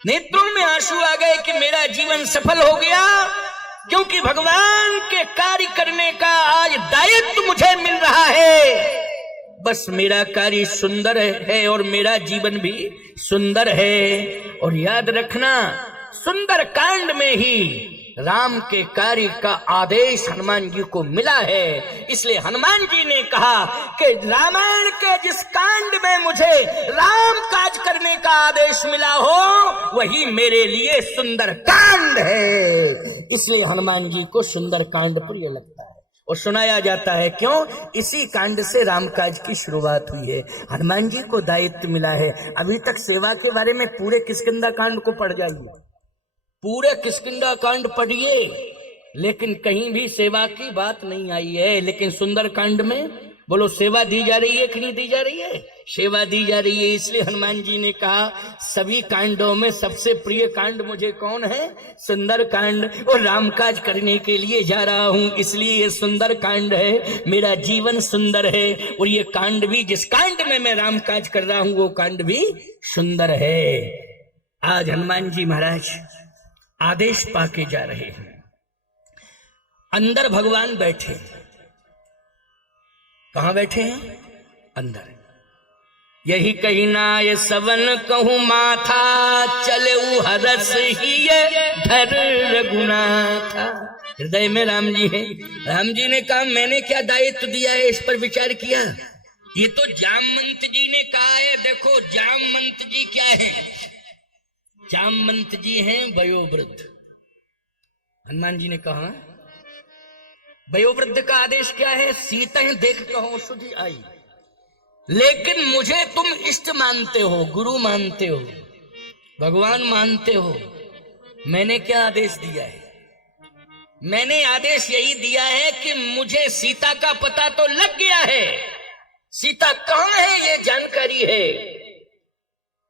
नेत्रों में आंसू आ गए कि मेरा जीवन सफल हो गया, क्योंकि भगवान के कार्य करने का आज दायित्व मुझे मिल रहा है। बस मेरा कार्य सुंदर है और मेरा जीवन भी सुंदर है। और याद रखना, सुंदर कांड में ही राम के कार्य का आदेश हनुमान जी को मिला है। इसलिए हनुमान जी ने कहा कि रामायण के जिस कांड में मुझे राम काज करने का आदेश मिला हो, वही मेरे लिए सुंदर कांड है। इसलिए हनुमान जी को सुंदर कांड प्रिय लगता है और सुनाया जाता है। क्यों? इसी कांड से रामकाज की शुरुआत हुई है। हनुमान जी को दायित्व मिला है। अभी तक सेवा के बारे में पूरे किष्किंधा कांड को पढ़ जाइए, पूरे किष्किंधा कांड पढ़िए, लेकिन कहीं भी सेवा की बात नहीं आई है। लेकिन सुंदर कांड में बोलो, सेवा दी जा रही है कि नहीं दी जा रही है? सेवा दी जा रही है। इसलिए हनुमान जी ने कहा, सभी कांडों में सबसे प्रिय कांड मुझे कौन है? सुंदर कांड। और रामकाज करने के लिए जा रहा हूं, इसलिए ये सुंदर कांड है। मेरा जीवन सुंदर है और ये कांड भी, जिस कांड में मैं रामकाज कर रहा हूं, वो कांड भी सुंदर है। आज हनुमान जी महाराज आदेश पाके जा रहे हैं। अंदर भगवान बैठे। कहां बैठे हैं? अंदर। यही कही नाय सवन कहूं माथा, चले हरस ही धर रघुनाथा। हृदय में राम जी है। राम जी ने कहा, मैंने क्या दायित्व दिया है, इस पर विचार किया? ये तो जामवंत जी ने कहा है। देखो, जामवंत जी क्या है? जामवंत जी हैं वयोवृद्ध। हनुमान जी ने कहा, वयोवृद्ध का आदेश क्या है? सीता देख कहो सुधि आई। लेकिन मुझे तुम इष्ट मानते हो, गुरु मानते हो, भगवान मानते हो। मैंने क्या आदेश दिया है? मैंने आदेश यही दिया है कि मुझे सीता का पता तो लग गया है, सीता कहां है ये जानकारी है,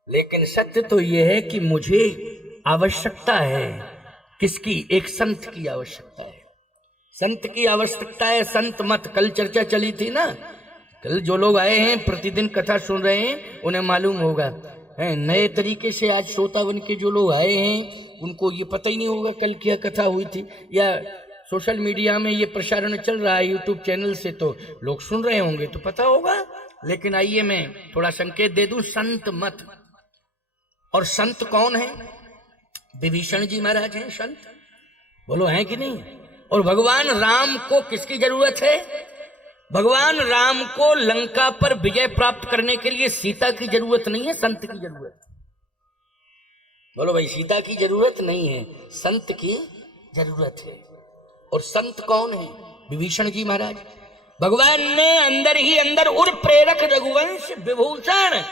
लेकिन सत्य तो यह है कि मुझे आवश्यकता है। किसकी? एक संत की आवश्यकता है। संत की आवश्यकता है। संत मत, कल चर्चा चली थी ना, कल जो लोग आए हैं प्रतिदिन कथा सुन रहे हैं उन्हें मालूम होगा। नए तरीके से आज श्रोता बन के जो लोग आए हैं उनको ये पता ही नहीं होगा कल क्या कथा हुई थी, या सोशल मीडिया में ये प्रसारण चल रहा है यूट्यूब चैनल से, तो लोग सुन रहे होंगे तो पता होगा। लेकिन आइए मैं थोड़ा संकेत दे दूं, संत मत। और संत कौन है? विभीषण जी महाराज हैं संत, बोलो हैं कि नहीं? और भगवान राम को किसकी जरूरत है? भगवान राम को लंका पर विजय प्राप्त करने के लिए सीता की जरूरत नहीं है, संत की जरूरत। बोलो भाई, सीता की जरूरत नहीं है, संत की जरूरत है। और संत कौन है? विभीषण जी महाराज। भगवान ने अंदर ही अंदर उर प्रेरक रघुवंश विभूषण,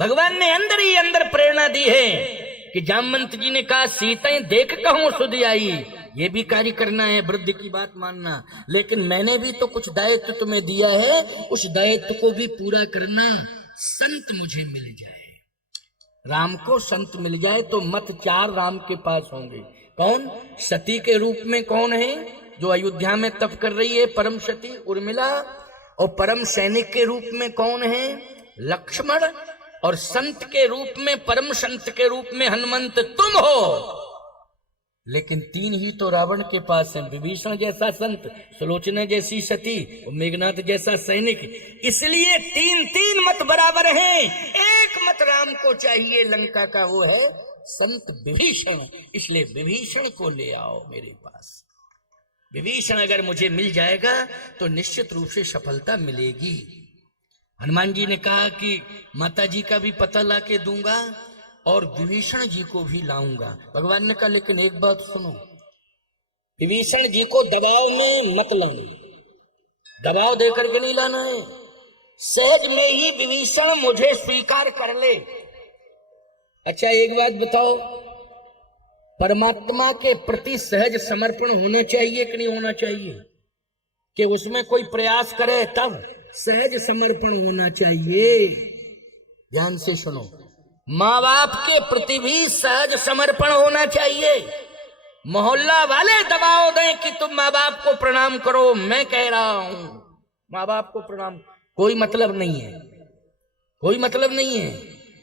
भगवान ने अंदर ही अंदर प्रेरणा दी है कि जामवंत जी ने कहा, सीता देख कहूं सुधि आई। ये भी कार्य करना है, वृद्ध की बात मानना, लेकिन मैंने भी तो कुछ दायित्व तुम्हें दिया है, उस दायित्व को भी पूरा करना। संत मुझे मिल जाए, राम को संत मिल जाए तो मत चार राम के पास होंगे। कौन? सती के रूप में कौन है जो अयोध्या में तप कर रही है? परम सती उर्मिला। और परम सैनिक के रूप में कौन है? लक्ष्मण। और संत के रूप में, परम संत के रूप में हनुमंत तुम हो। लेकिन तीन ही तो रावण के पास हैं, विभीषण जैसा संत, सुलोचना जैसी सती और मेघनाथ जैसा सैनिक। इसलिए तीन तीन मत बराबर हैं, एक मत राम को चाहिए लंका का, वो है संत विभीषण। इसलिए विभीषण को ले आओ मेरे पास। विभीषण अगर मुझे मिल जाएगा तो निश्चित रूप से सफलता मिलेगी। हनुमान जी ने कहा कि माता जी का भी पता लाके दूंगा और विभीषण जी को भी लाऊंगा। भगवान ने कहा, लेकिन एक बात सुनो, विभीषण जी को दबाव में मत लाना, दबाव देकर के नहीं लाना है। सहज में ही विभीषण मुझे स्वीकार कर ले। अच्छा एक बात बताओ, परमात्मा के प्रति सहज समर्पण होना चाहिए कि नहीं होना चाहिए? कि उसमें कोई प्रयास करे तब सहज समर्पण होना चाहिए। ध्यान से सुनो, माँ बाप के प्रति भी सहज समर्पण होना चाहिए। मोहल्ला वाले दबाव दें कि तुम माँ बाप को प्रणाम करो, मैं कह रहा हूं माँ बाप को प्रणाम, कोई मतलब नहीं है, कोई मतलब नहीं है।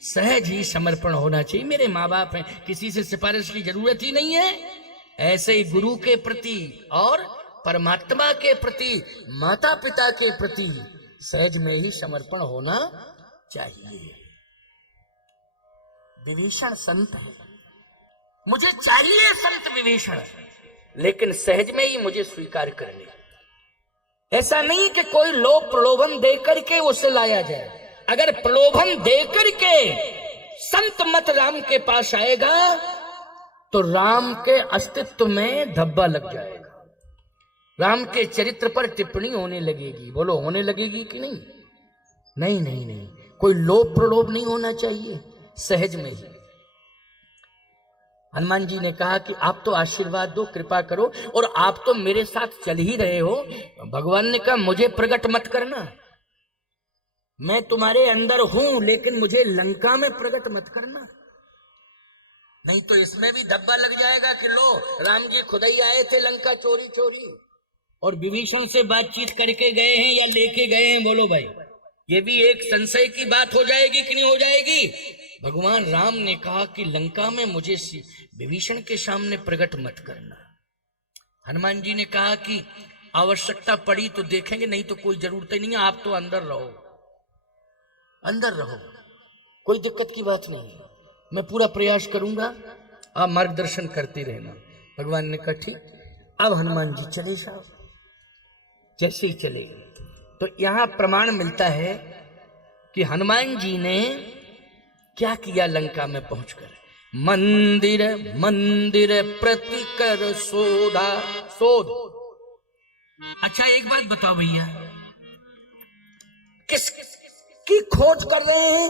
सहज ही समर्पण होना चाहिए। मेरे माँ बाप हैं, किसी से सिफारिश की जरूरत ही नहीं है। ऐसे ही गुरु के प्रति और परमात्मा के प्रति, माता पिता के प्रति सहज में ही समर्पण होना चाहिए। विभीषण संत है, मुझे चाहिए संत विभीषण, लेकिन सहज में ही मुझे स्वीकार कर ले। ऐसा नहीं कि कोई लोभ प्रलोभन देकर के उसे लाया जाए। अगर प्रलोभन देकर के संत मत राम के पास आएगा तो राम के अस्तित्व में धब्बा लग जाएगा, राम के चरित्र पर टिप्पणी होने लगेगी। बोलो होने लगेगी कि नहीं? नहीं नहीं नहीं, कोई लोभ प्रलोभ नहीं होना चाहिए, सहज में ही। हनुमान जी ने कहा कि आप तो आशीर्वाद दो, कृपा करो, और आप तो मेरे साथ चल ही रहे हो। भगवान ने कहा मुझे प्रकट मत करना, मैं तुम्हारे अंदर हूं, लेकिन मुझे लंका में प्रकट मत करना, नहीं तो इसमें भी धब्बा लग जाएगा कि लो राम जी खुद ही आए थे लंका चोरी चोरी और विभीषण से बातचीत करके गए हैं या लेके गए हैं। बोलो भाई, ये भी एक संशय की बात हो जाएगी कि नहीं हो जाएगी? भगवान राम ने कहा कि लंका में मुझे विभीषण के सामने प्रकट मत करना। हनुमान जी ने कहा कि आवश्यकता पड़ी तो देखेंगे, नहीं तो कोई जरूरत ही नहीं है, आप तो अंदर रहो, अंदर रहो, कोई दिक्कत की बात नहीं है, मैं पूरा प्रयास करूंगा, आप मार्गदर्शन करते रहना। भगवान ने कहा ठीक। अब हनुमान जी चले साहब, जैसे चले तो यहां प्रमाण मिलता है कि हनुमान जी ने क्या किया लंका में पहुंचकर। मंदिर मंदिर प्रतिकर शोधा शोध। अच्छा एक बात बताओ भैया, किस की खोज कर रहे हैं?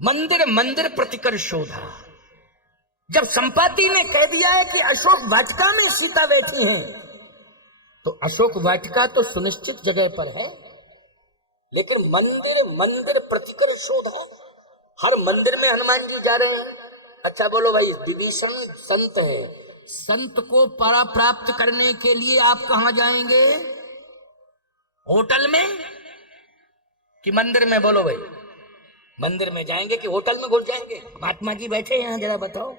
मंदिर मंदिर प्रतिकर शोधा। जब संपाति ने कह दिया है कि अशोक वाटिका में सीता बैठी हैं, तो अशोक वाटिका तो सुनिश्चित जगह पर है, लेकिन मंदिर मंदिर प्रतिकर शोधा, हर मंदिर में हनुमान जी जा रहे हैं। अच्छा बोलो भाई, विभीषण संत है, संत को परा प्राप्त करने के लिए आप कहां जाएंगे? होटल में कि मंदिर में? बोलो भाई, मंदिर में जाएंगे कि होटल में घुस जाएंगे? महात्मा जी बैठे यहां, जरा बताओ।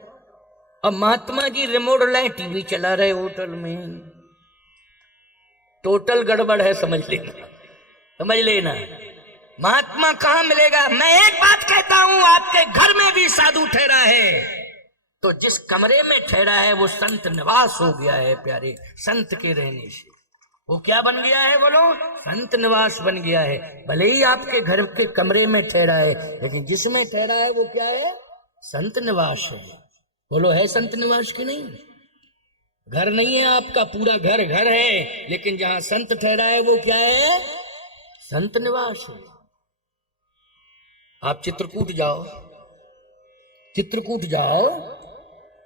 अब महात्मा जी रिमोट लाए, टीवी चला रहे होटल में, टोटल गड़बड़ है, समझ लेना, समझ लेना। महात्मा कहां मिलेगा? मैं एक बात कहता हूं, आपके घर में भी साधु ठहरा है, तो जिस कमरे में ठहरा है वो संत निवास हो गया है प्यारे। संत के रहने से वो क्या बन गया है? बोलो, संत निवास बन गया है। भले ही आपके घर के कमरे में ठहरा है, लेकिन जिसमें ठहरा है वो क्या है? संत निवास है। बोलो, है संत निवास की नहीं? घर नहीं है आपका, पूरा घर घर है, लेकिन जहां संत ठहरा है वो क्या है? संत निवास है। आप चित्रकूट जाओ, चित्रकूट जाओ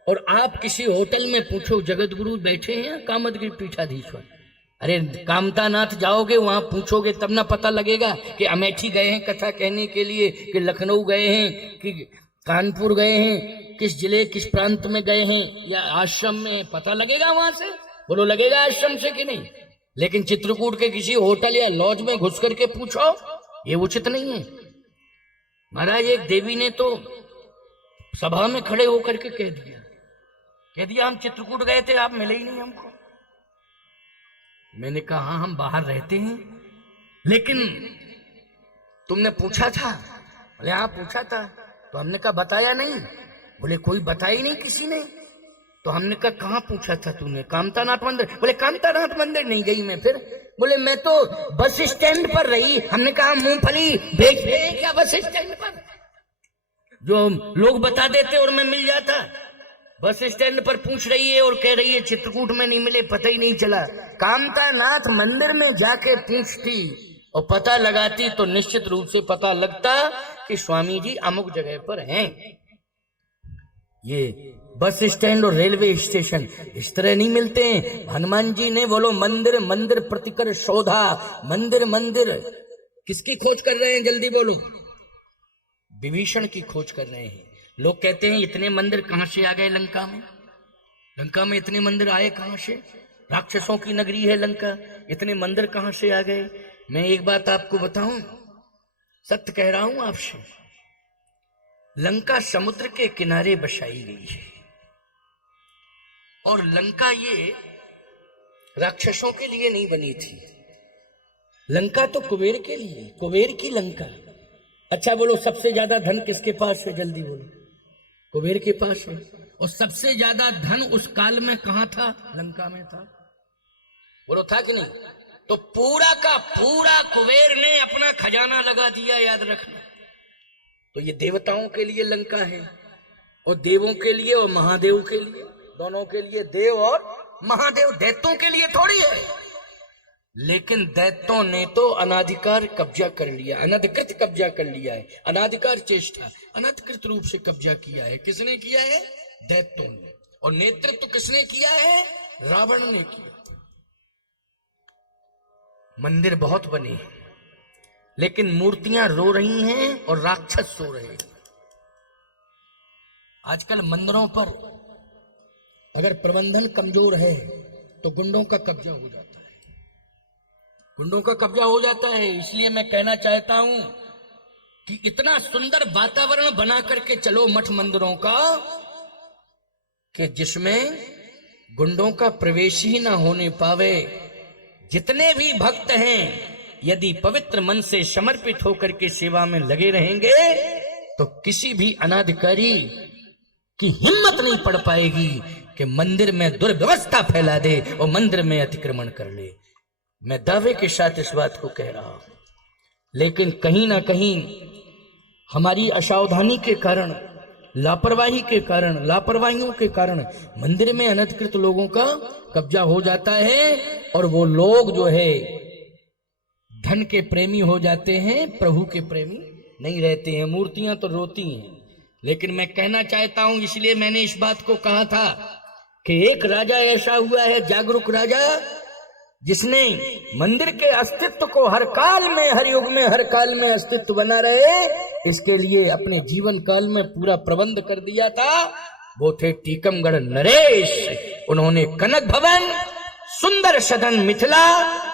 और आप किसी होटल में पूछो जगत गुरु बैठे हैं कामदगिरि पीठाधीश्वर, अरे कामतानाथ जाओगे, वहां पूछोगे तब ना पता लगेगा कि अमेठी गए हैं कथा कहने के लिए, कि लखनऊ गए हैं, कि कानपुर गए हैं, किस जिले किस प्रांत में गए हैं, या आश्रम में, पता लगेगा वहां से? बोलो, लगेगा आश्रम से कि नहीं? लेकिन चित्रकूट के किसी होटल या लॉज में घुस करके पूछो, ये उचित नहीं है। महाराज एक देवी ने तो सभा में खड़े होकर के कह दिया हम चित्रकूट गए थे, आप मिले ही नहीं हमको। मैंने कहा हाँ, हम बाहर रहते हैं, लेकिन तुमने पूछा था? बोले हाँ पूछा था। तो हमने कहा बताया नहीं? बोले कोई बताया ही नहीं किसी ने। तो हमने कहा कहाँ पूछा था तूने? कामतानाथ मंदिर। बोले कामतानाथ मंदिर नहीं गई मैं। फिर बोले मैं तो बस स्टैंड पर रही। हमने कहा मूंगफली बेच रहे हैं क्या बस स्टैंड पर? जो लोग बता देते और मैं मिल जाता। बस स्टैंड पर पूछ रही है और कह रही है चित्रकूट में नहीं मिले, पता ही नहीं चला। कामतानाथ मंदिर में जाके पूछती और पता लगाती तो निश्चित रूप से पता लगता कि स्वामी जी अमुक जगह पर हैं। ये बस स्टैंड और रेलवे स्टेशन इस तरह नहीं मिलते हैं। हनुमान जी ने बोलो मंदिर मंदिर प्रतिकर शोधा। मंदिर मंदिर किसकी खोज कर रहे हैं? जल्दी बोलो। विभीषण की खोज कर रहे हैं। लोग कहते हैं इतने मंदिर कहां से आ गए लंका में? लंका में इतने मंदिर आए कहां से? राक्षसों की नगरी है लंका, इतने मंदिर कहां से आ गए? मैं एक बात आपको बताऊं, सत्य कह रहा हूं आपसे, लंका समुद्र के किनारे बसाई गई है और लंका ये राक्षसों के लिए नहीं बनी थी। लंका तो कुबेर के लिए, कुबेर की लंका। अच्छा बोलो, सबसे ज्यादा धन किसके पास है? जल्दी बोलो। कुबेर के पास है। और सबसे ज्यादा धन उस काल में कहां था? लंका में था। बोलो था कि नहीं? तो पूरा का पूरा कुबेर ने अपना खजाना लगा दिया, याद रखना। तो ये देवताओं के लिए लंका है और देवों के लिए और महादेव के लिए, दोनों के लिए। देव और महादेव, दैत्यों के लिए थोड़ी है। लेकिन दैत्यों ने तो अनाधिकार कब्जा कर लिया, अनधिकृत कब्जा कर लिया है। अनाधिकार चेष्टा, अनधिकृत रूप से कब्जा किया है। किसने किया है? दैत्यों ने। और नेतृत्व किसने किया है? रावण ने किया। मंदिर बहुत बने हैं, लेकिन मूर्तियां रो रही हैं और राक्षस सो रहे हैं। आजकल मंदिरों पर अगर प्रबंधन कमजोर है तो गुंडों का कब्जा हो जाता है, गुंडों का कब्जा हो जाता है। इसलिए मैं कहना चाहता हूं कि इतना सुंदर वातावरण बना करके चलो मठ मंदिरों का कि जिसमें गुंडों का प्रवेश ही ना होने पावे। जितने भी भक्त हैं यदि पवित्र मन से समर्पित होकर के सेवा में लगे रहेंगे तो किसी भी अनाधिकारी की हिम्मत नहीं पड़ पाएगी कि मंदिर में दुर्व्यवस्था फैला दे और मंदिर में अतिक्रमण कर ले। मैं दावे के साथ इस बात को कह रहा हूं। लेकिन कहीं ना कहीं हमारी असावधानी के कारण, लापरवाही के कारण, लापरवाहियों के कारण मंदिर में अनधिकृत लोगों का कब्जा हो जाता है और वो लोग जो है धन के प्रेमी हो जाते हैं, प्रभु के प्रेमी नहीं रहते हैं। मूर्तियां तो रोती हैं। लेकिन मैं कहना चाहता हूं, इसलिए मैंने इस बात को कहा था कि एक राजा ऐसा हुआ है, जागरूक राजा, जिसने मंदिर के अस्तित्व को हर काल में, हर युग में, हर काल में अस्तित्व बना रहे, इसके लिए अपने जीवन काल में पूरा प्रबंध कर दिया था। वो थे टीकमगढ़ नरेश। उन्होंने कनक भवन, सुंदर सदन मिथिला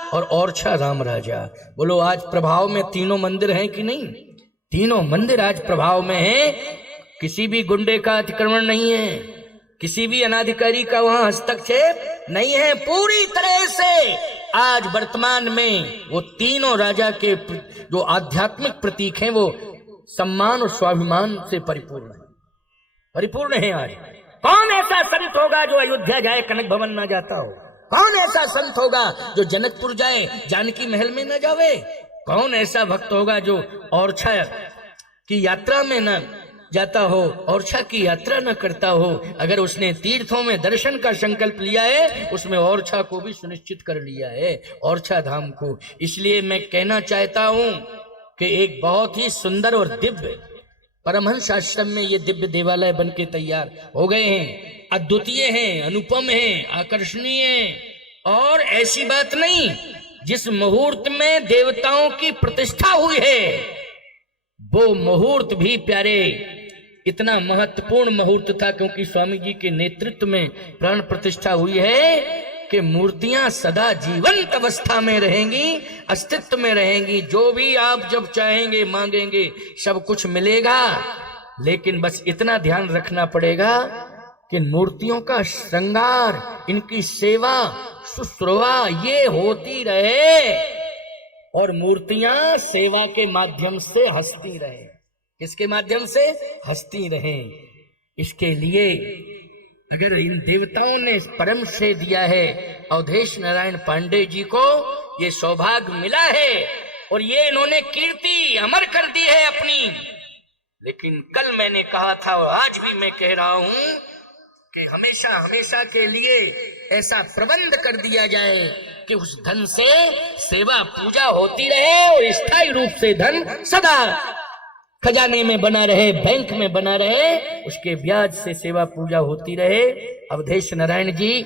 और ओरछा राम राजा। बोलो, आज प्रभाव में तीनों मंदिर हैं कि नहीं? तीनों मंदिर आज प्रभाव में हैं। किसी भी गुंडे का अतिक्रमण नहीं है, किसी भी अनाधिकारी का वहां हस्तक्षेप नहीं है। पूरी तरह से आज वर्तमान में वो तीनों राजा के जो आध्यात्मिक प्रतीक हैं वो सम्मान और स्वाभिमान से परिपूर्ण है, परिपूर्ण है। आज कौन ऐसा संत होगा जो अयोध्या जाए कनक भवन ना जाता हो? कौन ऐसा संत होगा जो जनकपुर जाए जानकी महल में न जावे? कौन ऐसा भक्त होगा जो ओरछा की यात्रा में न जाता हो, ओरछा की यात्रा न करता हो? अगर उसने तीर्थों में दर्शन का संकल्प लिया है, उसमें ओरछा को भी सुनिश्चित कर लिया है, ओरछा धाम को। इसलिए मैं कहना चाहता हूं कि एक बहुत ही सुंदर और दिव्य परमहंस आश्रम में ये दिव्य देवालय बन के तैयार हो गए हैं। अद्वितीय हैं, अनुपम हैं, आकर्षणीय हैं। और ऐसी बात नहीं, जिस मुहूर्त में देवताओं की प्रतिष्ठा हुई है वो मुहूर्त भी प्यारे इतना महत्वपूर्ण मुहूर्त था, क्योंकि स्वामी जी के नेतृत्व में प्राण प्रतिष्ठा हुई है कि मूर्तियां सदा जीवंत अवस्था में रहेंगी, अस्तित्व में रहेंगी। जो भी आप जब चाहेंगे मांगेंगे सब कुछ मिलेगा। लेकिन बस इतना ध्यान रखना पड़ेगा कि मूर्तियों का श्रृंगार, इनकी सेवा शुश्रूषा ये होती रहे और मूर्तियां सेवा के माध्यम से हंसती रहे। किसके माध्यम से? हंसती रहे। इसके लिए अगर इन देवताओं ने परम श्रेय दिया है अवधेश नारायण पांडे जी को, ये सौभाग्य मिला है और ये इन्होंने कीर्ति अमर कर दी है अपनी। लेकिन कल मैंने कहा था और आज भी मैं कह रहा हूं कि हमेशा हमेशा के लिए ऐसा प्रबंध कर दिया जाए कि उस धन से सेवा पूजा होती रहे और स्थायी रूप से धन सदा खजाने में बना रहे, बैंक में बना रहे, उसके ब्याज से सेवा पूजा होती रहे। अवधेश नारायण जी,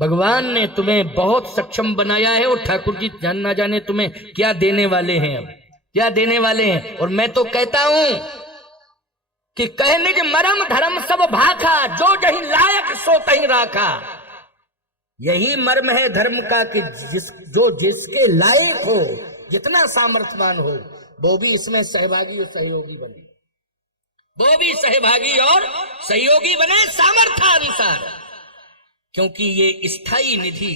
भगवान ने तुम्हें बहुत सक्षम बनाया है और ठाकुर जी जान ना जाने तुम्हें क्या देने वाले हैं, अब क्या देने वाले हैं। और मैं तो कहता हूं कि कह निज मरम धर्म सब भाखा, जो जही लायक सो तही राखा। यही मर्म है धर्म का कि जो जिसके लायक हो, जितना सामर्थ्यवान हो, वो भी इसमें सहभागी और सहयोगी बने। वो भी सहभागी और सहयोगी बने सामर्थ्यानुसार, क्योंकि ये स्थायी निधि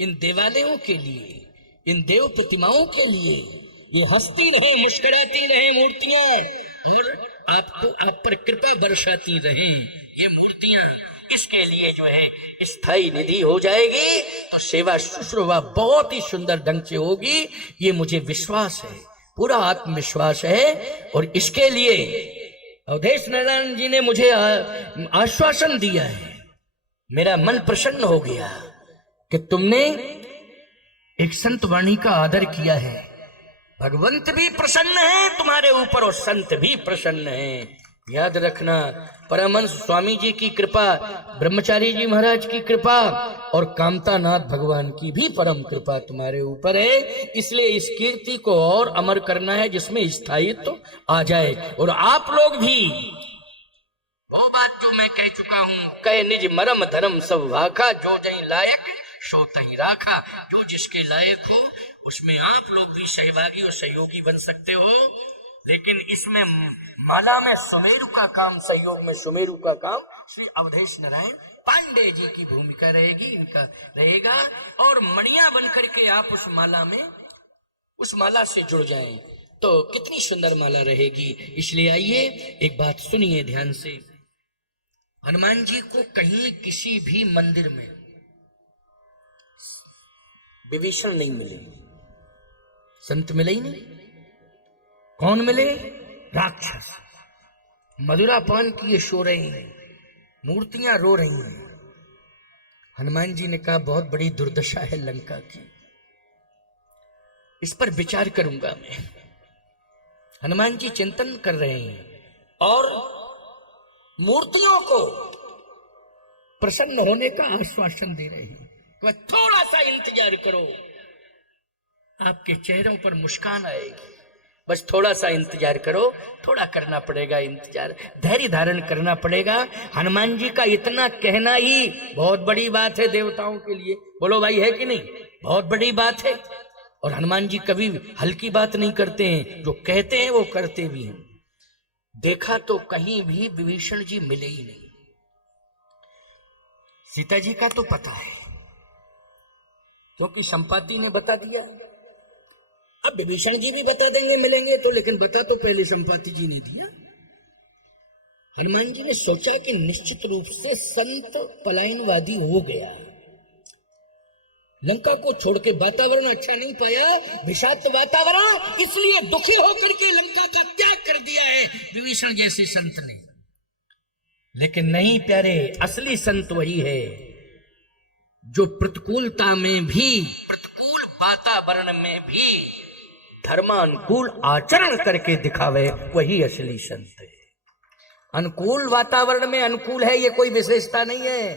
इन देवालयों के लिए, इन देव प्रतिमाओं के लिए, ये हंसती रहे, मुस्कुराती रहे मूर्तियां और आपको आप पर कृपा बरसाती रही ये मूर्तियां, इसके लिए जो है स्थायी निधि हो जाएगी तो सेवा शुश्रूषा बहुत ही सुंदर ढंग से होगी, ये मुझे विश्वास है, पूरा आत्मविश्वास है। और इसके लिए अवधेश नारायण जी ने मुझे आश्वासन दिया है, मेरा मन प्रसन्न हो गया कि तुमने एक संत वाणी का आदर किया है। भगवंत भी प्रसन्न है तुम्हारे ऊपर और संत भी प्रसन्न है। याद रखना, परमहंस स्वामी जी की कृपा, ब्रह्मचारी जी महाराज की कृपा और कामतानाथ भगवान की भी परम कृपा तुम्हारे ऊपर है। इसलिए इस कीर्ति को और अमर करना है जिसमें स्थायित्व आ जाए। और आप लोग भी वो बात जो मैं कह चुका हूं, कह निज मरम धर्म सब वाखा, जो जहीं लायक सो तहीं राखा। जो जिसके लायक हो उसमें आप लोग भी सहभागी और सहयोगी बन सकते हो। लेकिन इसमें माला में सुमेरु का काम, सहयोग में सुमेरु का काम श्री अवधेश नारायण पांडे जी की भूमिका रहेगी, इनका रहेगा। और मणिया बन करके आप उस माला में, उस माला से जुड़ जाएं तो कितनी सुंदर माला रहेगी। इसलिए आइए एक बात सुनिए ध्यान से। हनुमान जी को कहीं किसी भी मंदिर में विभीषण नहीं मिले, संत मिले ही नहीं। कौन मिले? राक्षस। मदिरा पान किए सो रहे हैं, मूर्तियां रो रही हैं। हनुमान जी ने कहा बहुत बड़ी दुर्दशा है लंका की, इस पर विचार करूंगा मैं। हनुमान जी चिंतन कर रहे हैं और मूर्तियों को प्रसन्न होने का आश्वासन दे रहे हैं। वह थोड़ा सा इंतजार करो, आपके चेहरों पर मुस्कान आएगी। बस थोड़ा सा इंतजार करो, थोड़ा करना पड़ेगा इंतजार, धैर्य धारण करना पड़ेगा। हनुमान जी का इतना कहना ही बहुत बड़ी बात है देवताओं के लिए। बोलो भाई, है कि नहीं? बहुत बड़ी बात है। और हनुमान जी कभी हल्की बात नहीं करते हैं, जो कहते हैं वो करते भी हैं। देखा तो कहीं भी विभीषण जी मिले ही नहीं। सीता जी का तो पता है क्योंकि संपाति ने बता दिया। अब विभीषण जी भी बता देंगे मिलेंगे तो, लेकिन बता तो पहले संपाति जी ने दिया। हनुमान जी ने सोचा कि निश्चित रूप से संत पलायनवादी हो गया, लंका को छोड़ के वातावरण अच्छा नहीं पाया, विषाक्त वातावरण, इसलिए दुखी होकर के लंका का त्याग कर दिया है विभीषण जैसे संत ने। लेकिन नहीं प्यारे, असली संत वही है जो प्रतिकूलता में भी, प्रतिकूल वातावरण में भी धर्मानुकूल आचरण करके दिखावे, वही असली संत है। अनुकूल वातावरण में अनुकूल है ये कोई विशेषता नहीं है।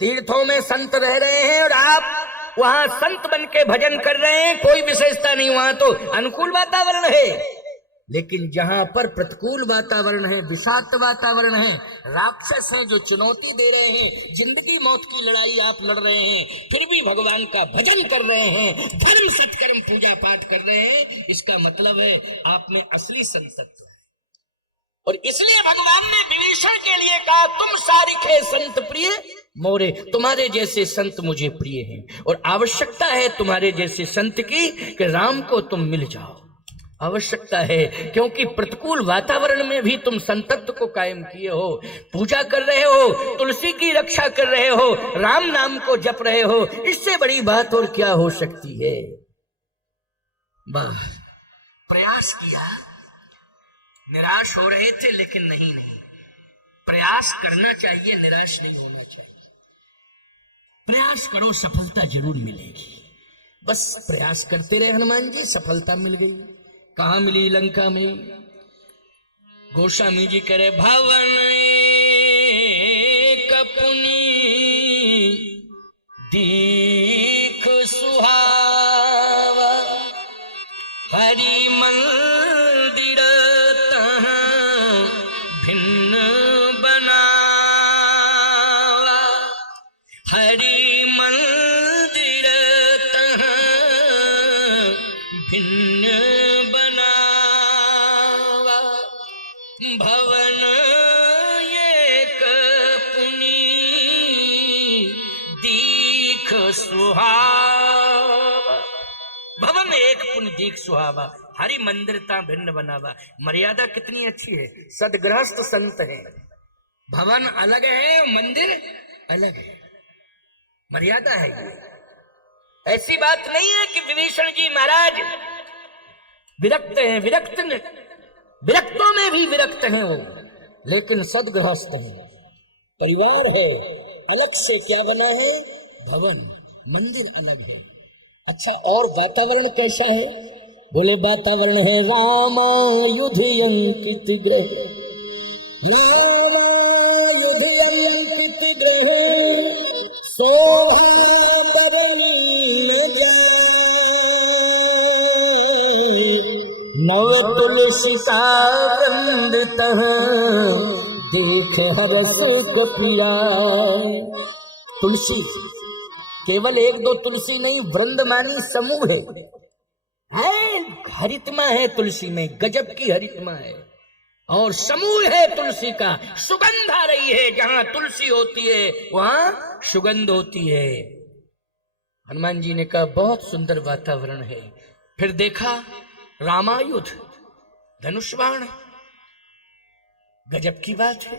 तीर्थों में संत रह रहे हैं और आप वहां संत बन के भजन कर रहे हैं, कोई विशेषता नहीं, वहां तो अनुकूल वातावरण है। लेकिन जहां पर प्रतिकूल वातावरण है, विषाक्त वातावरण है, राक्षस हैं जो चुनौती दे रहे हैं, जिंदगी मौत की लड़ाई आप लड़ रहे हैं, फिर भी भगवान का भजन कर रहे हैं, धर्म सत्कर्म पूजा पाठ कर रहे हैं, इसका मतलब है आप में असली संतत्व है। और इसलिए भगवान ने विभीषण के लिए कहा, तुम सारिखे संत प्रिय मोरे, तुम्हारे जैसे संत मुझे प्रिय हैं। और आवश्यकता है तुम्हारे जैसे संत की कि राम को तुम मिल जाओ। आवश्यकता है, क्योंकि प्रतिकूल वातावरण में भी तुम संतत्व को कायम किए हो, पूजा कर रहे हो, तुलसी की रक्षा कर रहे हो, राम नाम को जप रहे हो, इससे बड़ी बात और क्या हो सकती है। वाह, प्रयास किया, निराश हो रहे थे लेकिन नहीं, प्रयास करना चाहिए, निराश नहीं होना चाहिए। प्रयास करो, सफलता जरूर मिलेगी। बस प्रयास करते रहे हनुमान जी, सफलता मिल गई। कहां मिली? लंका में। गोस्वामी जी करे, भवन कपुनी दीख सुहावा, हरि मंदिर तहाँ भिन्न बनावा, हरि मंदिर तहाँ भिन्न भवन सुहावा, भवन एक पुण्य दीक सुहावा, हरि मंदिर ता भिन्न बनावा। मर्यादा कितनी अच्छी है, सदगृहस्थ संत है, भवन अलग है और मंदिर अलग है, मर्यादा है ये। ऐसी बात नहीं है कि विभीषण जी महाराज विरक्त हैं, विरक्तों में भी विरक्त हैं वो, लेकिन सदगृहस्थ हैं, परिवार है, अलग से क्या बना है, भवन मंदिर अलग है। अच्छा, और वातावरण कैसा है, बोले वातावरण है रामायुध अंकित ग्रह, रामायुध अंकित ग्रह, शोभा बरनी नव तुलसिता वृंदतः, देख हरस कपिया। तुलसी केवल एक दो तुलसी नहीं, वृंदमानी समूह है, हरितमा है तुलसी में, गजब की हरितमा है, और समूह है तुलसी का, सुगंध आ रही है, जहां तुलसी होती है वहां सुगंध होती है। हनुमान जी ने कहा बहुत सुंदर वातावरण है। फिर देखा रामायुध, धनुष बाण, गजब की बात है,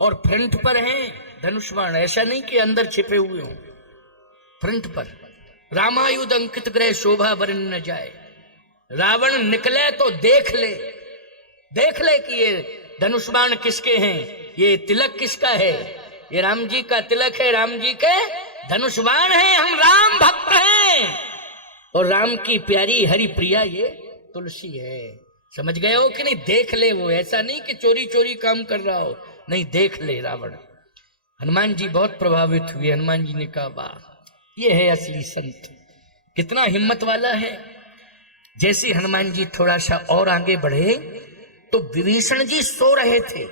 और फ्रंट पर है धनुष बाण, ऐसा नहीं कि अंदर छिपे हुए हो, फ्रंट पर रामायुध अंकित ग्रह, शोभा बरन न जाए। रावण निकले तो देख ले कि ये धनुष बाण किसके हैं, ये तिलक किसका है, ये राम जी का तिलक है, राम जी के धनुष बाण है, हम राम भक्त हैं, और राम की प्यारी हरि प्रिया ये तुलसी है। समझ गए हो कि नहीं, देख ले वो, ऐसा नहीं कि चोरी चोरी काम कर रहा हो, नहीं, देख ले रावण। हनुमान जी बहुत प्रभावित हुए, हनुमान जी ने कहा वाह, ये है असली संत, कितना हिम्मत वाला है। जैसे हनुमान जी थोड़ा सा और आगे बढ़े तो विभीषण जी सो रहे थे,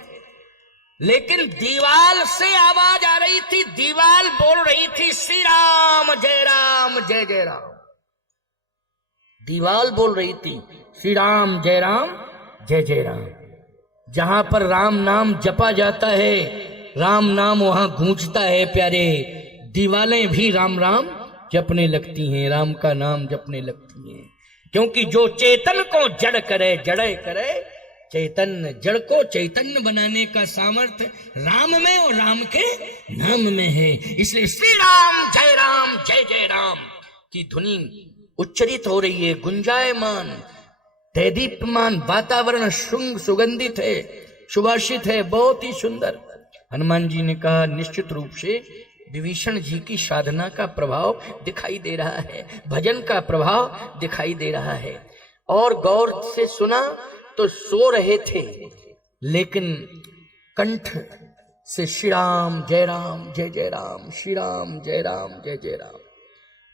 लेकिन दीवाल से आवाज आ रही थी, दीवाल बोल रही थी श्री राम जय जय राम, दीवाल बोल रही थी श्री राम जय राम। जहां पर राम नाम जपा जाता है, राम नाम वहां गूंजता है प्यारे, दीवालें भी राम राम जपने लगती हैं, राम का नाम जपने लगती हैं, क्योंकि जो चेतन को जड़ करे जड़े करे चैतन्य, जड़ को चैतन्य बनाने का सामर्थ्य राम में और राम के नाम में है। इसलिए श्री राम जय राम की ध्वनि उच्चरित हो रही है, गुंजायमान, दैदीप्यमान, वातावरण सुगंधित है, सुभाषित है, बहुत ही सुंदर। हनुमान जी ने कहा निश्चित रूप से विभीषण जी की साधना का प्रभाव दिखाई दे रहा है, भजन का प्रभाव दिखाई दे रहा है। और गौर से सुना तो सो रहे थे, लेकिन कंठ से श्री राम जय राम श्री राम जय राम,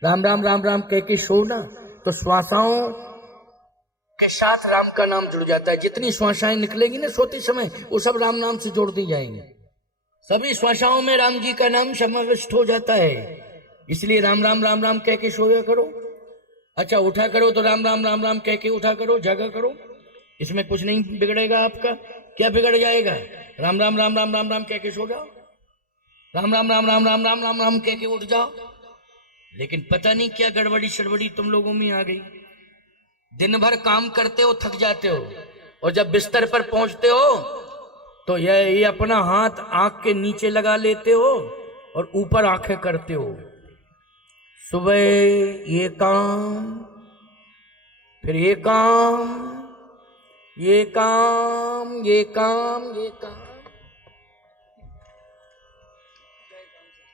राम राम कह के सोना तो श्वासाओं के साथ राम का नाम जुड़ जाता है। जितनी श्वासाएं निकलेगी ना सोते समय, वो सब राम नाम से जोड़ दी जाएंगे, सभी श्वासाओं में राम जी का नाम समाविष्ट हो जाता है। इसलिए राम राम कह के सोया करो। अच्छा, उठा करो तो राम राम कह के उठा करो, जागा करो, इसमें कुछ नहीं बिगड़ेगा आपका। क्या बिगड़ जाएगा? राम राम कह के सो जाओ, राम राम कह के उठ जाओ। लेकिन पता नहीं क्या गड़बड़ी सड़बड़ी तुम लोगों में आ गई। दिन भर काम करते हो, थक जाते हो, और जब बिस्तर पर पहुंचते हो तो ये अपना हाथ आंख के नीचे लगा लेते हो और ऊपर आंखें करते हो। सुबह ये काम, फिर ये काम, ये काम, ये काम, ये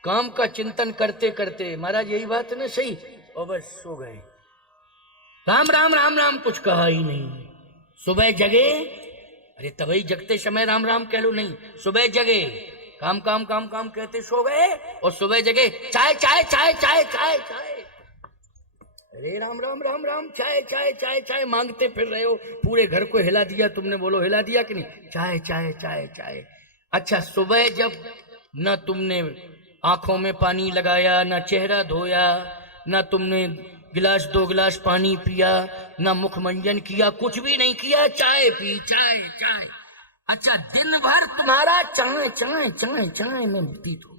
काम का चिंतन करते करते, महाराज यही बात है ना, सही, और बस सो गए। राम राम कुछ कहा ही नहीं। सुबह जगे, अरे तभी जगते समय राम कह लो, नहीं, सुबह जगे, काम कहते सो गए, और सुबह जगे चाय। अरे राम चाय मांगते फिर रहे हो, पूरे घर को हिला दिया तुमने, बोलो हिला दिया कि नहीं? चाय। अच्छा, सुबह जब न तुमने आंखों में पानी लगाया, न चेहरा धोया, न तुमने गिलास 2 गिलास पानी पिया, ना मुख मंजन किया, कुछ भी नहीं किया, चाय पी, चाय। अच्छा, दिन भर तुम्हारा चाय में व्यतीत हो।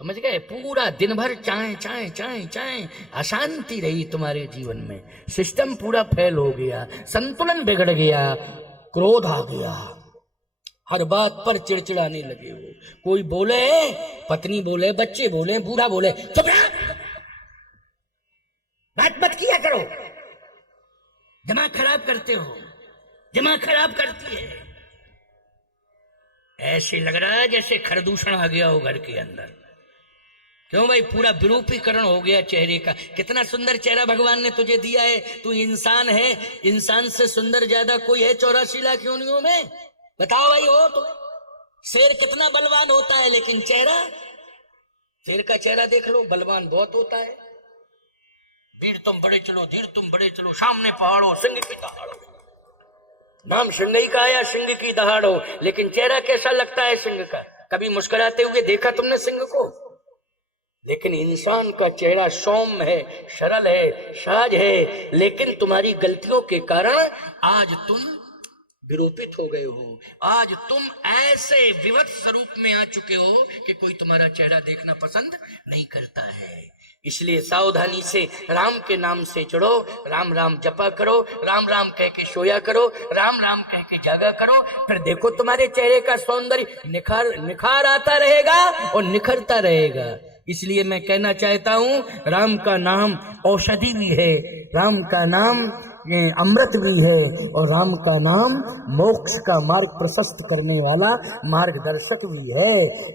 समझ गए? पूरा दिन भर चाय चाय चाय चाय, अशांति रही तुम्हारे जीवन में, सिस्टम पूरा फेल हो गया, संतुलन बिगड़ गया, क्रोध आ गया, हर बात पर चिड़चिड़ाने लगे हो। कोई बोले, पत्नी बोले, बच्चे बोले, बूढ़ा बोले, चुप रह, बात मत किया करो, दिमाग खराब करते हो, दिमाग खराब करती है। ऐसे लग रहा है जैसे खरदूषण आ गया हो घर के अंदर। क्यों भाई? पूरा विरूपीकरण हो गया चेहरे का। कितना सुंदर चेहरा भगवान ने तुझे दिया है, तू इंसान है, इंसान से सुंदर ज्यादा कोई है 84 लाख योनियों में? बताओ भाई, हो तो शेर कितना बलवान होता है, लेकिन चेहरा, शेर का चेहरा देख लो, बलवान बहुत होता है। वीर तुम बड़े चलो, धीर तुम बड़े चलो, सामने पहाड़ो, सिंह की दहाड़ो। नाम सिंह ही का आया, सिंह की दहाड़ो, लेकिन चेहरा कैसा लगता है सिंह का? कभी मुस्कुराते हुए देखा तुमने सिंह को? लेकिन इंसान का चेहरा सौम्य है, सरल है, साज है, लेकिन तुम्हारी गलतियों के कारण आज तुम विरूपित हो गए हो। आज तुम ऐसे विवत स्वरूप में आ चुके हो कि कोई तुम्हारा चेहरा देखना पसंद नहीं करता है। इसलिए सावधानी से राम के नाम से जुड़ो, राम राम जपा करो, राम राम कह के सोया करो, राम राम कह के जागा करो, फिर देखो तुम्हारे चेहरे का सौंदर्य निखार आता रहेगा और निखरता रहेगा। इसलिए मैं कहना चाहता हूँ, राम का नाम औषधि भी है, राम का नाम ये अमृत भी है, और राम का नाम मोक्ष का मार्ग प्रशस्त करने वाला मार्गदर्शक भी है।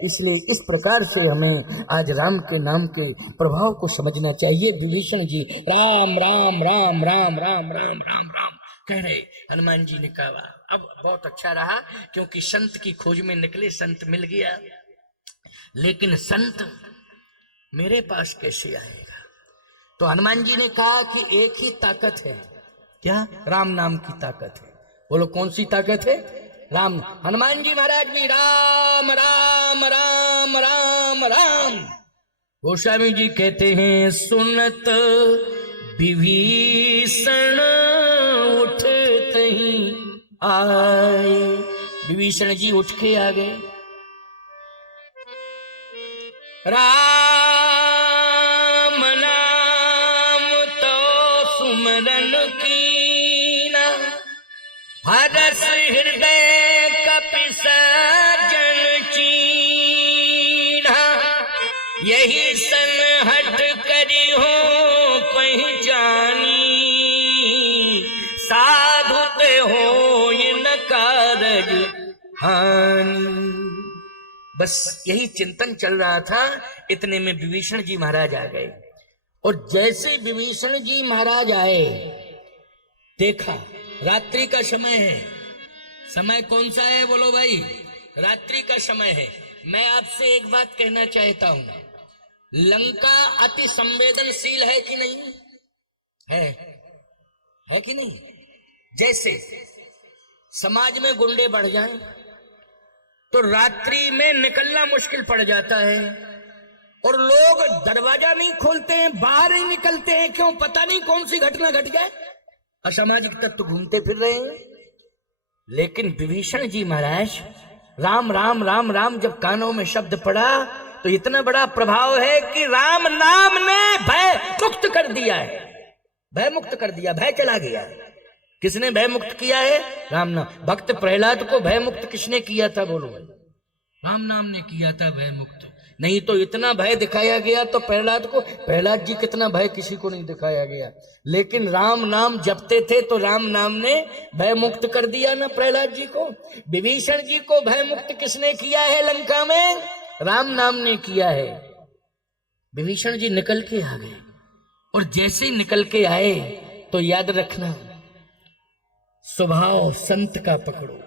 इसलिए इस प्रकार से हमें आज राम के नाम के प्रभाव को समझना चाहिए। विभीषण जी राम राम राम राम राम राम राम राम कह रहे, हनुमान जी ने कहा। अब बहुत अच्छा रहा, क्योंकि संत की खोज में निकले, संत मिल गया, लेकिन संत मेरे पास कैसे आएगा? तो हनुमान जी ने कहा कि एक ही ताकत है। क्या? राम नाम की ताकत है। बोलो कौन सी ताकत है? राम। हनुमान जी महाराज भी राम राम राम राम राम। गोस्वामी जी कहते हैं, सुनत विभीषण उठते ही आए। विभीषण जी उठ के आ गए। राम नाम तो सुमरन कीना, हरस हृदय कपिसर्जन चीन्हा। यही सनहट करी हो पहचानी, साधु ते हो न कारज हानि। बस यही चिंतन चल रहा था, इतने में विभीषण जी महाराज आ गए। और जैसे विभीषण जी महाराज आए, देखा रात्रि का समय है। समय कौन सा है? बोलो भाई, रात्रि का समय है। मैं आपसे एक बात कहना चाहता हूं, लंका अति संवेदनशील है कि नहीं है? है कि नहीं? जैसे समाज में गुंडे बढ़ जाएं तो रात्रि में निकलना मुश्किल पड़ जाता है, और लोग दरवाजा नहीं खोलते हैं, बाहर नहीं निकलते हैं। क्यों? पता नहीं कौन सी घटना घट जाए, असामाजिक तत्व घूमते फिर रहे हैं। लेकिन विभीषण जी महाराज राम राम राम राम जब कानों में शब्द पड़ा, तो इतना बड़ा प्रभाव है कि राम नाम ने भय मुक्त कर दिया है। भय मुक्त कर दिया, भय चला गया। किसने भय मुक्त किया है? राम नाम। भक्त प्रहलाद को भय मुक्त किसने किया था? बोलो। राम नाम ने किया था भय मुक्त। नहीं तो इतना भय दिखाया गया तो प्रहलाद को, प्रहलाद जी कितना भय किसी को नहीं दिखाया गया। लेकिन राम नाम जपते थे तो राम नाम ने भय मुक्त कर दिया ना प्रहलाद जी को। विभीषण जी को भय मुक्त किसने किया है लंका में? राम नाम ने किया है। विभीषण जी निकल के आ गए, और जैसे ही निकल के आए तो याद रखना, स्वभाव संत का पकड़ो।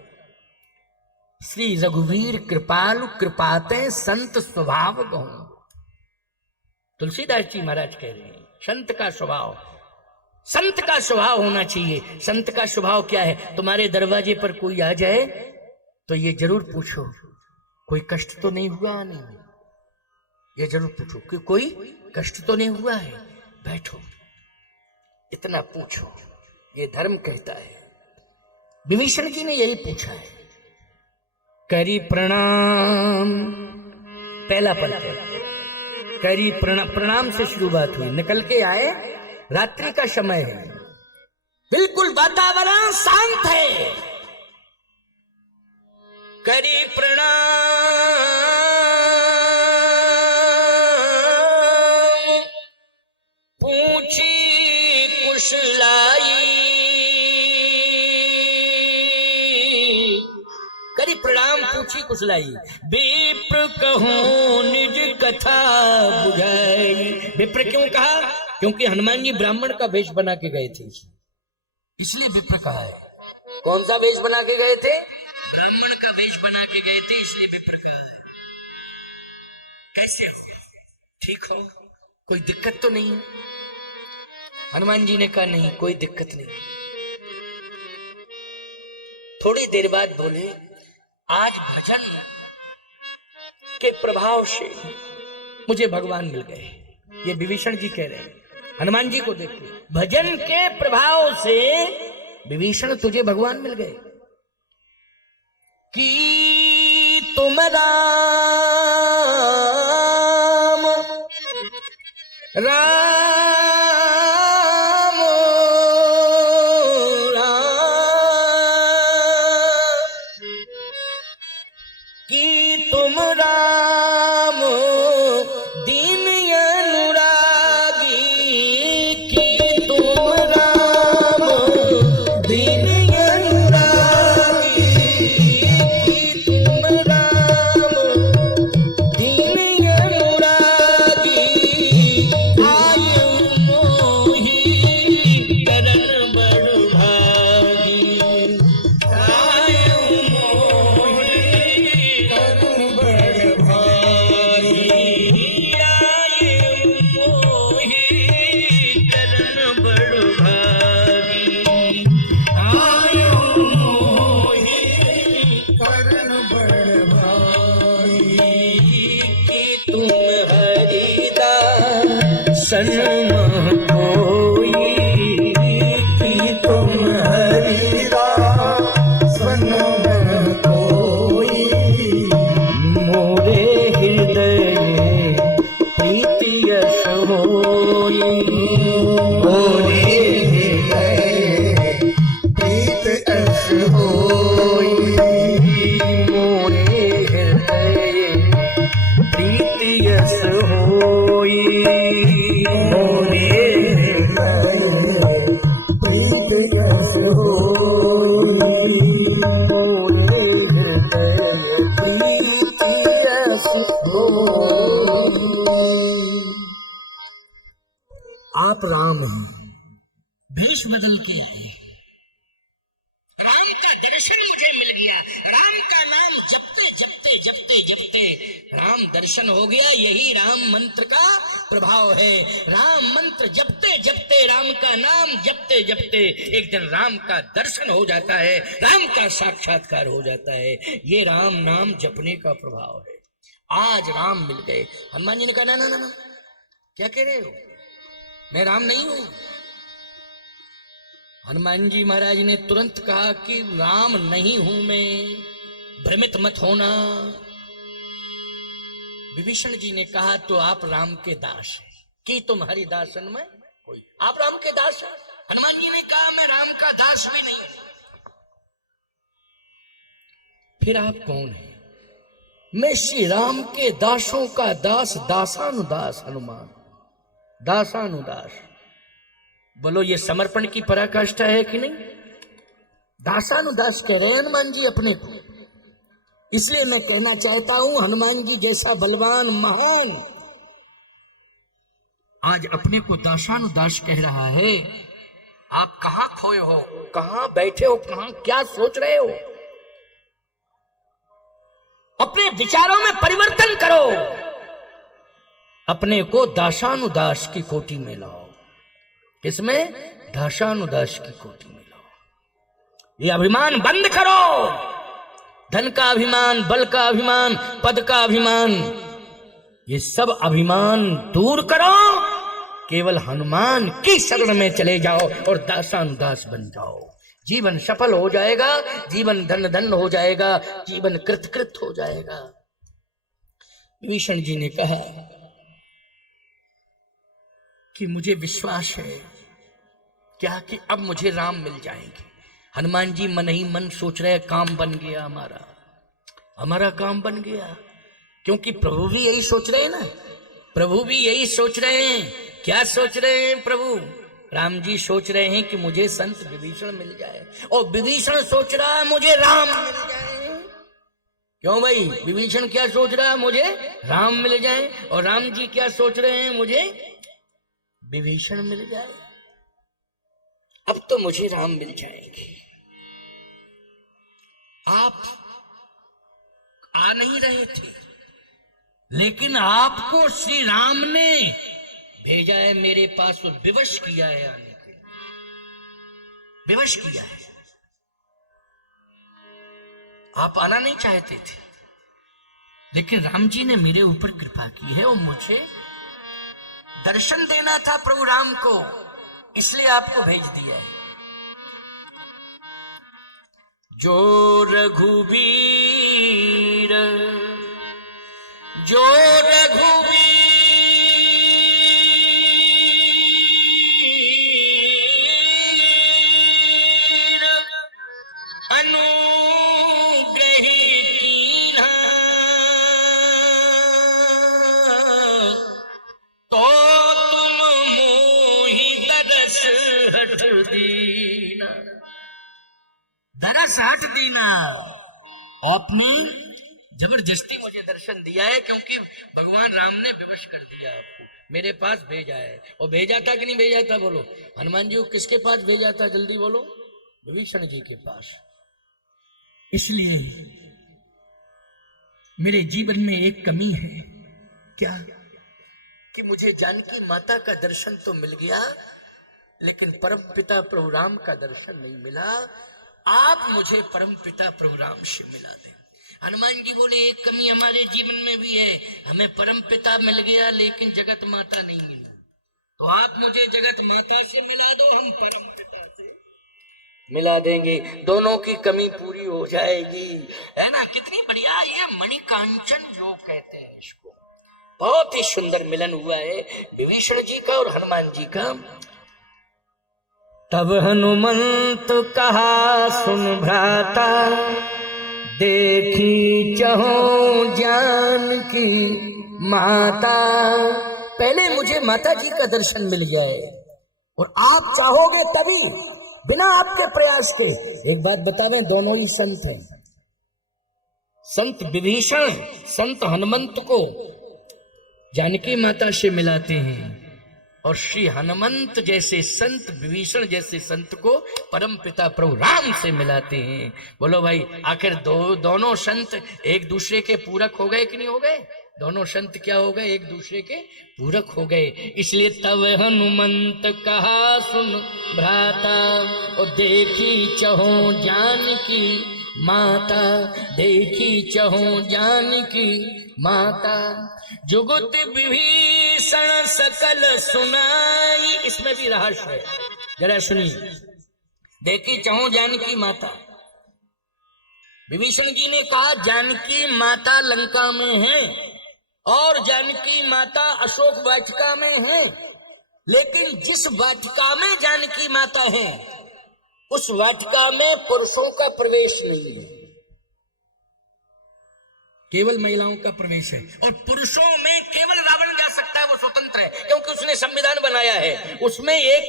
श्री रघुवीर कृपालु कृपाते संत स्वभाव गहु। तुलसीदास जी महाराज कह रहे हैं, संत का स्वभाव, संत का स्वभाव होना चाहिए। संत का स्वभाव क्या है? तुम्हारे दरवाजे पर कोई आ जाए तो ये जरूर पूछो कोई कष्ट तो नहीं हुआ आने में। ये जरूर पूछो कि कोई कष्ट तो नहीं हुआ है, बैठो, इतना पूछो, ये धर्म कहता है। विभीषण जी ने यही पूछा है। करी प्रणाम, पहला पद है, करी प्रणाम से शुरुआत हुई, निकल के आए, रात्रि का समय है, बिल्कुल वातावरण शांत है। करी प्रणाम, पूछी कुशलाई, करी प्रणाम पूछी कुशलाई, विप्र कहूं निज कथा बुझाई। विप्र क्यों कहा? क्योंकि हनुमान जी ब्राह्मण का वेश बना के गए थे, इसलिए विप्र कहा है। कौन सा वेश बना के गए थे? ब्राह्मण का वेश बना के गए थे, इसलिए विप्र कहा है। कैसे ठीक हो, कोई दिक्कत तो नहीं है? हनुमान जी ने कहा नहीं, कोई दिक्कत नहीं। थोड़ी देर बाद बोले, आज भजन के प्रभाव से मुझे भगवान मिल गए। ये विभीषण जी कह रहे हैं हनुमान जी को देखिए, भजन के प्रभाव से विभीषण तुझे भगवान मिल गए। कि तुम राम राम राम, कि तुम राम दीन अनुरागी, कि तुम राम दीन अनुरागी, कि तुम राम दीन अनुरागी, आयु मोहि करन बड़ भागी, आयु मोहि करन बड़ भागी, आयु मोहि करन बड़ भागी, आयु मोहि करन बड़ भागी, कि तुम हरिदासन मह कोई, कि तुम हरिदासन मह कोई, मोरे हृदय प्रीति यश होई, मोरे हृदय प्रीत यश होई, मोरे हृदय प्रीति यश होई, मोरे हृदय प्रीत यश होई, मोरे हृदय प्रीति यश होई। आप राम हैं, भेष बदल के आए, राम का दर्शन मुझे मिल गया, राम का नाम जपते जपते जपते जपते राम दर्शन हो गया। यही राम मंत्र का प्रभाव है। राम मंत्र जपते जपते, राम का नाम जपते जपते एक दिन राम का दर्शन हो जाता है, राम का साक्षात्कार हो जाता है। ये राम नाम जपने का प्रभाव है। आज राम मिल गए। हनुमान जी ने कहा ना ना ना ना, क्या कह रहे हो, मैं राम नहीं हूं। हनुमान जी महाराज ने तुरंत कहा कि राम नहीं हूं मैं, भ्रमित मत होना। विभीषण जी ने कहा तो आप राम के दास हैं, कि तुम हरिदासन में कोई, आप राम के दास हैं। हनुमान जी ने कहा मैं राम का दास भी नहीं। फिर आप कौन हैं? मैं श्री राम के दासों का दास, दासानुदास हनुमान, दासानुदास। बोलो ये समर्पण की पराकाष्ठा है कि नहीं? दासानुदास कह रहे हैं हनुमान जी अपने को। इसलिए मैं कहना चाहता हूं, हनुमान जी जैसा बलवान महान आज अपने को दासानुदास कह रहा है। आप कहां खोए हो, कहां बैठे हो, कहां क्या सोच रहे हो? अपने विचारों में परिवर्तन करो, अपने को दासानुदास की कोटि में लाओ। किसमें? दासानुदास की कोटि में लाओ। ये अभिमान बंद करो, धन का अभिमान, बल का अभिमान, पद का अभिमान, ये सब अभिमान दूर करो। केवल हनुमान की शरण में चले जाओ और दासानुदास बन जाओ। जीवन सफल हो जाएगा, जीवन धन धन हो जाएगा, जीवन कृत कृत हो जाएगा। विभीषण जी ने कहा कि मुझे विश्वास है क्या कि अब मुझे राम मिल जाएंगे। हनुमान जी मन ही मन सोच रहे काम बन गया, हमारा काम बन गया। क्योंकि प्रभु भी यही सोच रहे हैं ना, प्रभु भी यही सोच रहे हैं। क्या सोच रहे हैं प्रभु? राम जी सोच रहे हैं कि मुझे संत विभीषण मिल जाए, और विभीषण सोच रहा है मुझे राम मिल जाए। क्यों भाई? विभीषण क्या सोच रहा है? मुझे राम मिल जाए। और राम जी क्या सोच रहे हैं? मुझे विभीषण मिल जाए। अब तो मुझे राम मिल जाएंगे। आप आ नहीं रहे थे, लेकिन आपको श्री राम ने भेजा है मेरे पास और विवश किया है आने के लिए, विवश किया है। आप आना नहीं चाहते थे, लेकिन राम जी ने मेरे ऊपर कृपा की है और मुझे दर्शन देना था प्रभु राम को, इसलिए आपको भेज दिया है। जो रघुवीर, जो रघुवीर अनुग्रही कीन्हा, तो तुम मोहि दरस हट दीना, दरस हट दीना। आपने जबरदस्ती मुझे दर्शन दिया है, क्योंकि भगवान राम ने विवश कर दिया आपको, मेरे पास भेजा है। और भेजा था कि नहीं भेजा था? बोलो। हनुमान जी को किसके पास भेजा था? जल्दी बोलो। विभीषण जी के पास। इसलिए मेरे जीवन में एक कमी है, क्या? कि मुझे जानकी माता का दर्शन तो मिल गया, लेकिन परम पिता प्रभु राम का दर्शन नहीं मिला। आप मुझे परम पिता प्रभु राम से मिला दें। हनुमान जी बोले एक कमी हमारे जीवन में भी है, हमें परम पिता मिल गया लेकिन जगत माता नहीं मिली, तो आप मुझे जगत माता से मिला दो, हम परम पिता से मिला देंगे, दोनों की कमी पूरी हो जाएगी। है ना? कितनी बढ़िया ये मणिकांचन योग कहते हैं इसको। बहुत ही सुंदर मिलन हुआ है विभीषण जी का और हनुमान जी का। तब हनुमंत कहा सुन भ्राता, देखी चहो जानकी माता। पहले मुझे माता जी का दर्शन मिल जाए, और आप चाहोगे तभी, बिना आपके प्रयास के। एक बात बतावें, दोनों ही संत हैं। संत विभीषण संत हनुमंत को जानकी माता से मिलाते हैं, और श्री हनुमंत जैसे संत विभीषण जैसे संत को परम पिता प्रभु राम से मिलाते हैं। बोलो भाई, आखिर दोनों संत एक दूसरे के पूरक हो गए कि नहीं हो गए? दोनों संत क्या हो गए? एक दूसरे के पूरक हो गए। इसलिए तब हनुमंत कहा सुन भ्राता, और देखी चहो जानकी माता, देखी चहो जानकी माता। जुगुत विभीषण सकल सुनाई, इसमें भी रहस्य है, जरा सुनिए। देखी चहो जानकी माता, विभीषण जी ने कहा जानकी माता लंका में है और जानकी माता अशोक वाटिका में है, लेकिन जिस वाटिका में जानकी माता है उस वाटिका में पुरुषों का प्रवेश नहीं है, केवल महिलाओं का प्रवेश है। और पुरुषों में केवल रावण जा सकता है, वो स्वतंत्र है, क्योंकि उसने संविधान बनाया है। उसमें एक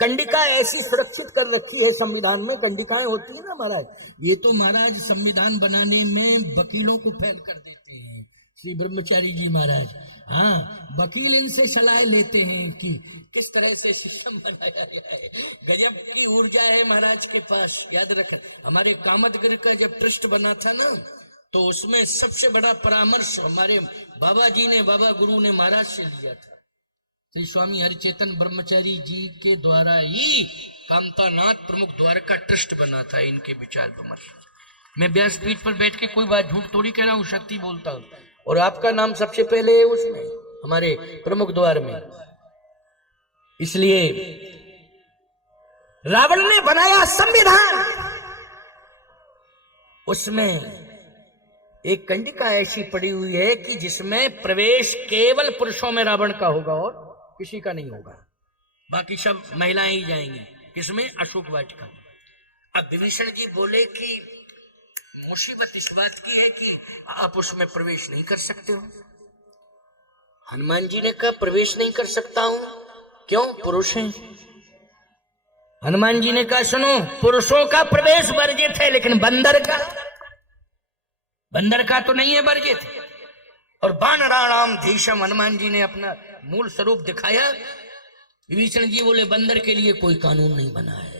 कंडिका ऐसी सुरक्षित कर रखी है संविधान में, कंडिकाएं होती है ना महाराज, ये तो महाराज संविधान बनाने में वकीलों को फेल कर देते हैं श्री ब्रह्मचारी जी महाराज। हाँ, वकील इनसे सलाह लेते हैं कि किस तरह से सिस्टम बनाया गया है। गजब की ऊर्जा है महाराज के पास। याद रख, हमारे कामतगिर का जब ट्रस्ट बना था ना, तो उसमें सबसे बड़ा परामर्श हमारे बाबा जी ने, बाबा गुरु ने महाराज से लिया था। श्री स्वामी हरिचेतन ब्रह्मचारी जी के द्वारा ही कामतानाथ प्रमुख द्वारका ट्रस्ट बना था। इनके विचार विमर्श, मैं व्यासपीठ पर बैठ के कोई बात झूठ थोड़ी कह रहा हूँ, शक्ति बोलता हूँ, और आपका नाम सबसे पहले है उसमें, हमारे प्रमुख द्वार में। इसलिए रावण ने बनाया संविधान, उसमें एक कंडिका ऐसी पड़ी हुई है कि जिसमें प्रवेश केवल पुरुषों में रावण का होगा और किसी का नहीं होगा। बाकी सब महिलाएं ही जाएंगी। किसमें? अशोक वाटिका। अब विभीषण जी बोले कि मुसीबत इस बात की है कि आप उसमें प्रवेश नहीं कर सकते हो। हनुमान जी ने कहा प्रवेश नहीं कर सकता हूं, क्यों? पुरुष हैं। हनुमान जी ने कहा सुनो, पुरुषों का प्रवेश वर्जित है, लेकिन बंदर का तो नहीं है वर्जित। और वानराणाम धीशम, हनुमान जी ने अपना मूल स्वरूप दिखाया। विभीषण जी बोले बंदर के लिए कोई कानून नहीं बना है।